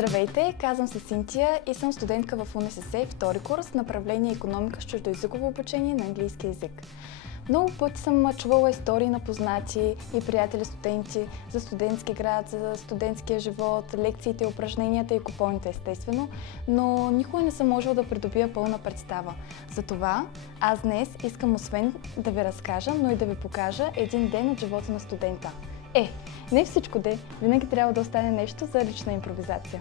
Здравейте, казвам се Синтия и съм студентка в УНСС, втори курс, направление икономика с чуждоезиково обучение на английски език. Много пъти съм чувала истории на познати и приятели студенти за студентски град, за студентския живот, лекциите, упражненията и купоните естествено, но никога не съм можела да придобия пълна представа. Затова аз днес искам освен да ви разкажа, но и да ви покажа един ден от живота на студента. Не всичко винаги трябва да остане нещо за лична импровизация.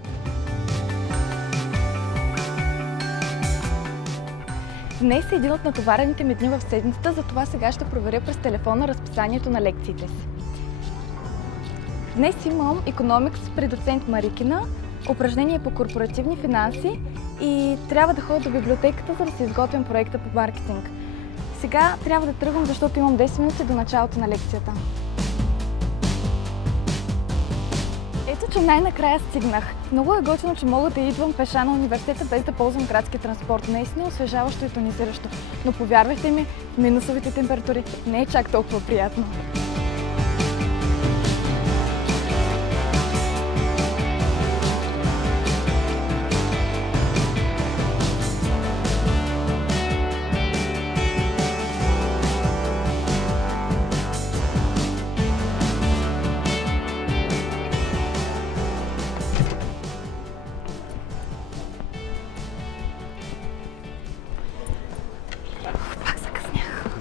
Днес е един от натоварените ми дни в седмицата, затова сега ще проверя през телефона разписанието на лекциите си. Днес имам икономикс при доцент Марикина, упражнение по корпоративни финанси и трябва да ходя до библиотеката, за да си изготвям проекта по маркетинг. Сега трябва да тръгвам, защото имам 10 минути до началото на лекцията. Ето, че най-накрая стигнах. Много е готино, че мога да идвам пеша на университета без да ползвам градски транспорт. Наистина освежаващо и тонизиращо. Но повярвайте ми, в минусовите температури не е чак толкова приятно.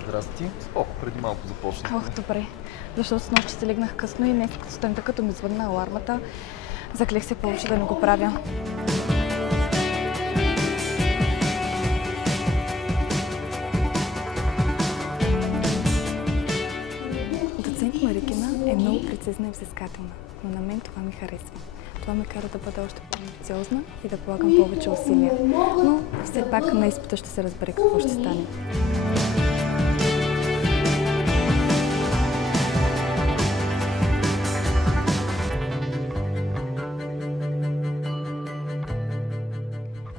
Здрасти. Преди малко започнах. Добре. Защото с нощи се легнах късно и днес сутринта, като ми звънна алармата, заклех се повече да не го правя. Доцент Марикина е много прецизна и взискателна, но на мен това ми харесва. Това ме кара да бъда още по-амбициозна и да полагам повече усилия. Но все пак на изпита ще се разбере какво ще стане.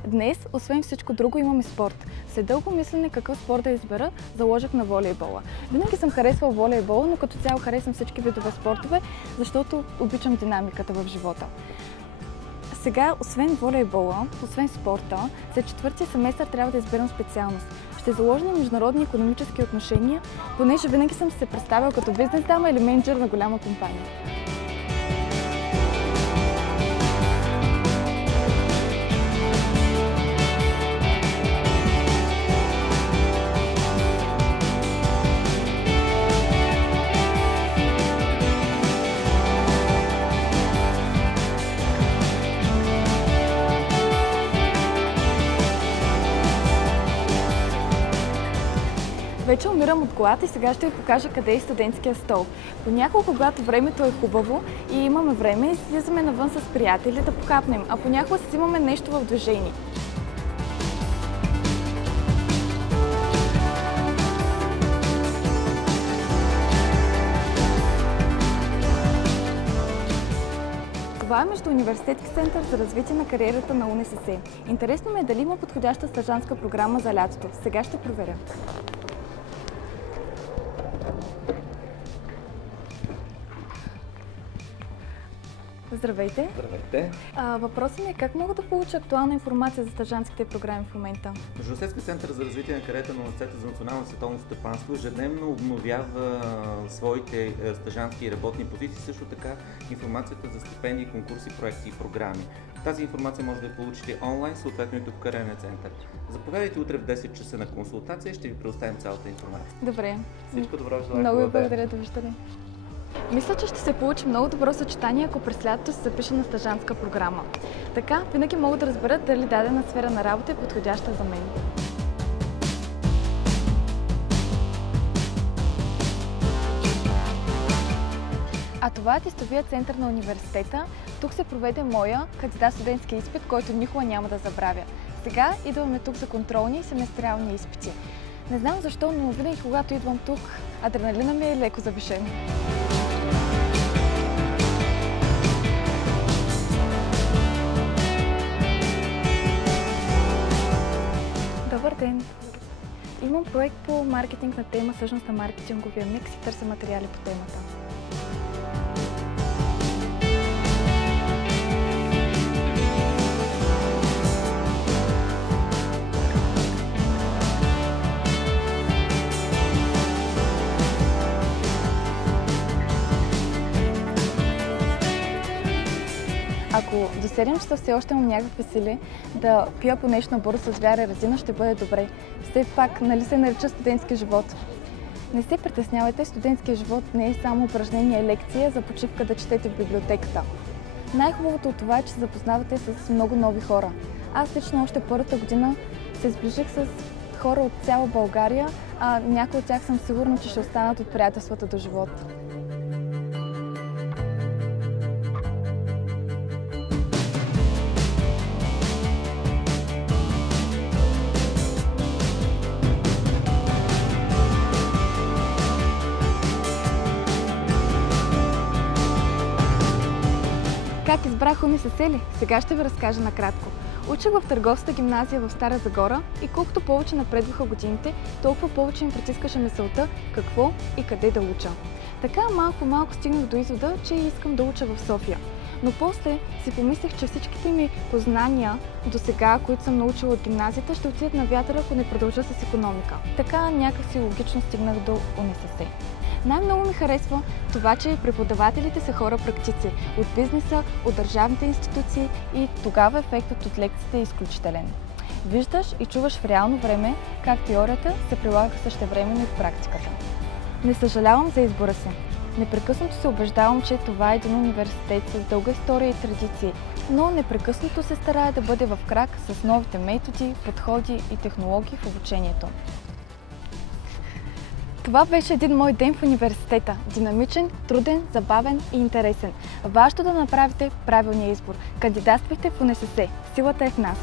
Днес, освен всичко друго, имаме спорт. След дълго мислене какъв спорт да избера, заложих на волейбола. Винаги съм харесвала волейбола, но като цяло харесвам всички видове спортове, защото обичам динамиката в живота. Сега, освен волейбола, освен спорта, след четвъртия семестър трябва да изберем специалност. Ще заложа на международни икономически отношения, понеже винаги съм се представила като бизнес дама или менеджер на голяма компания. Вече умирам от глад и сега ще ви покажа къде е студентския стол. Понякога, когато времето е хубаво и имаме време, излизаме навън с приятели да покапнем, а понякога си взимаме нещо в движение. Това е Междууниверситетски център за развитие на кариерата на УНСС. Интересно ме е дали има подходяща стажантска програма за лятото. Сега ще проверя. Здравейте! Здравейте! Въпросът ми е как мога да получа актуална информация за стажантските програми в момента? Междуниверситетски център за развитие на кариерата на Университета за национално и световно стопанство ежедневно обновява своите стажантски и работни позиции, също така информацията за стипендии, конкурси, проекти и програми. Тази информация може да я получите онлайн, съответно и тук в кариерния център. Заповядайте утре в 10 часа на консултация и ще ви предоставим цялата информация. Добре. Всичко добро желая. Много ви благодаря, довиждане. Мисля, че ще се получи много добро съчетание, ако през лятото се запиша на стажантска програма. Така, винаги мога да разбера дали дадена сфера на работа е подходяща за мен. А това е тестовия център на университета. Тук се проведе моя кандидат студентски изпит, който никога няма да забравя. Сега идваме тук за контролни и семестриални изпити. Не знам защо, но винаги когато идвам тук, адреналина ми е леко завишен. Добър ден! Имам проект по маркетинг на тема същност на маркетинговия микс и търся материали по темата. Ако до 7 часа все още имам някакви сили, да пия по нещо набор с вяра и резина ще бъде добре. Все пак, нали се нарича студентски живот? Не се притеснявайте, студентския живот не е само упражнение и лекция за почивка да четете в библиотеката. Най-хубавото от това е, че се запознавате с много нови хора. Аз лично още първата година се сближих с хора от цяла България, а някои от тях съм сигурна, че ще останат от приятелствата до живот. Как избрах УНСС ли? Сега ще ви разкажа накратко. Учих в търговската гимназия в Стара Загора и колкото повече напредваха годините, толкова повече ми притискаше мисълта какво и къде да уча. Така малко по малко стигнах до извода, че искам да уча в София. Но после си помислих, че всичките ми познания до сега, които съм научила от гимназията, ще отидат на вятъра, ако не продължа с икономика. Така някакси логично стигнах до УНСС. Най-много ми харесва това, че преподавателите са хора практици от бизнеса, от държавните институции и тогава ефектът от лекциите е изключителен. Виждаш и чуваш в реално време как теорията се прилага същевременно и в практиката. Не съжалявам за избора си. Непрекъснато се убеждавам, че това е един университет с дълга история и традиции, но непрекъснато се старая да бъде в крак с новите методи, подходи и технологии в обучението. Това беше един мой ден в университета. Динамичен, труден, забавен и интересен. Важно да направите правилния избор. Кандидатствайте в УНСС. Силата е в нас!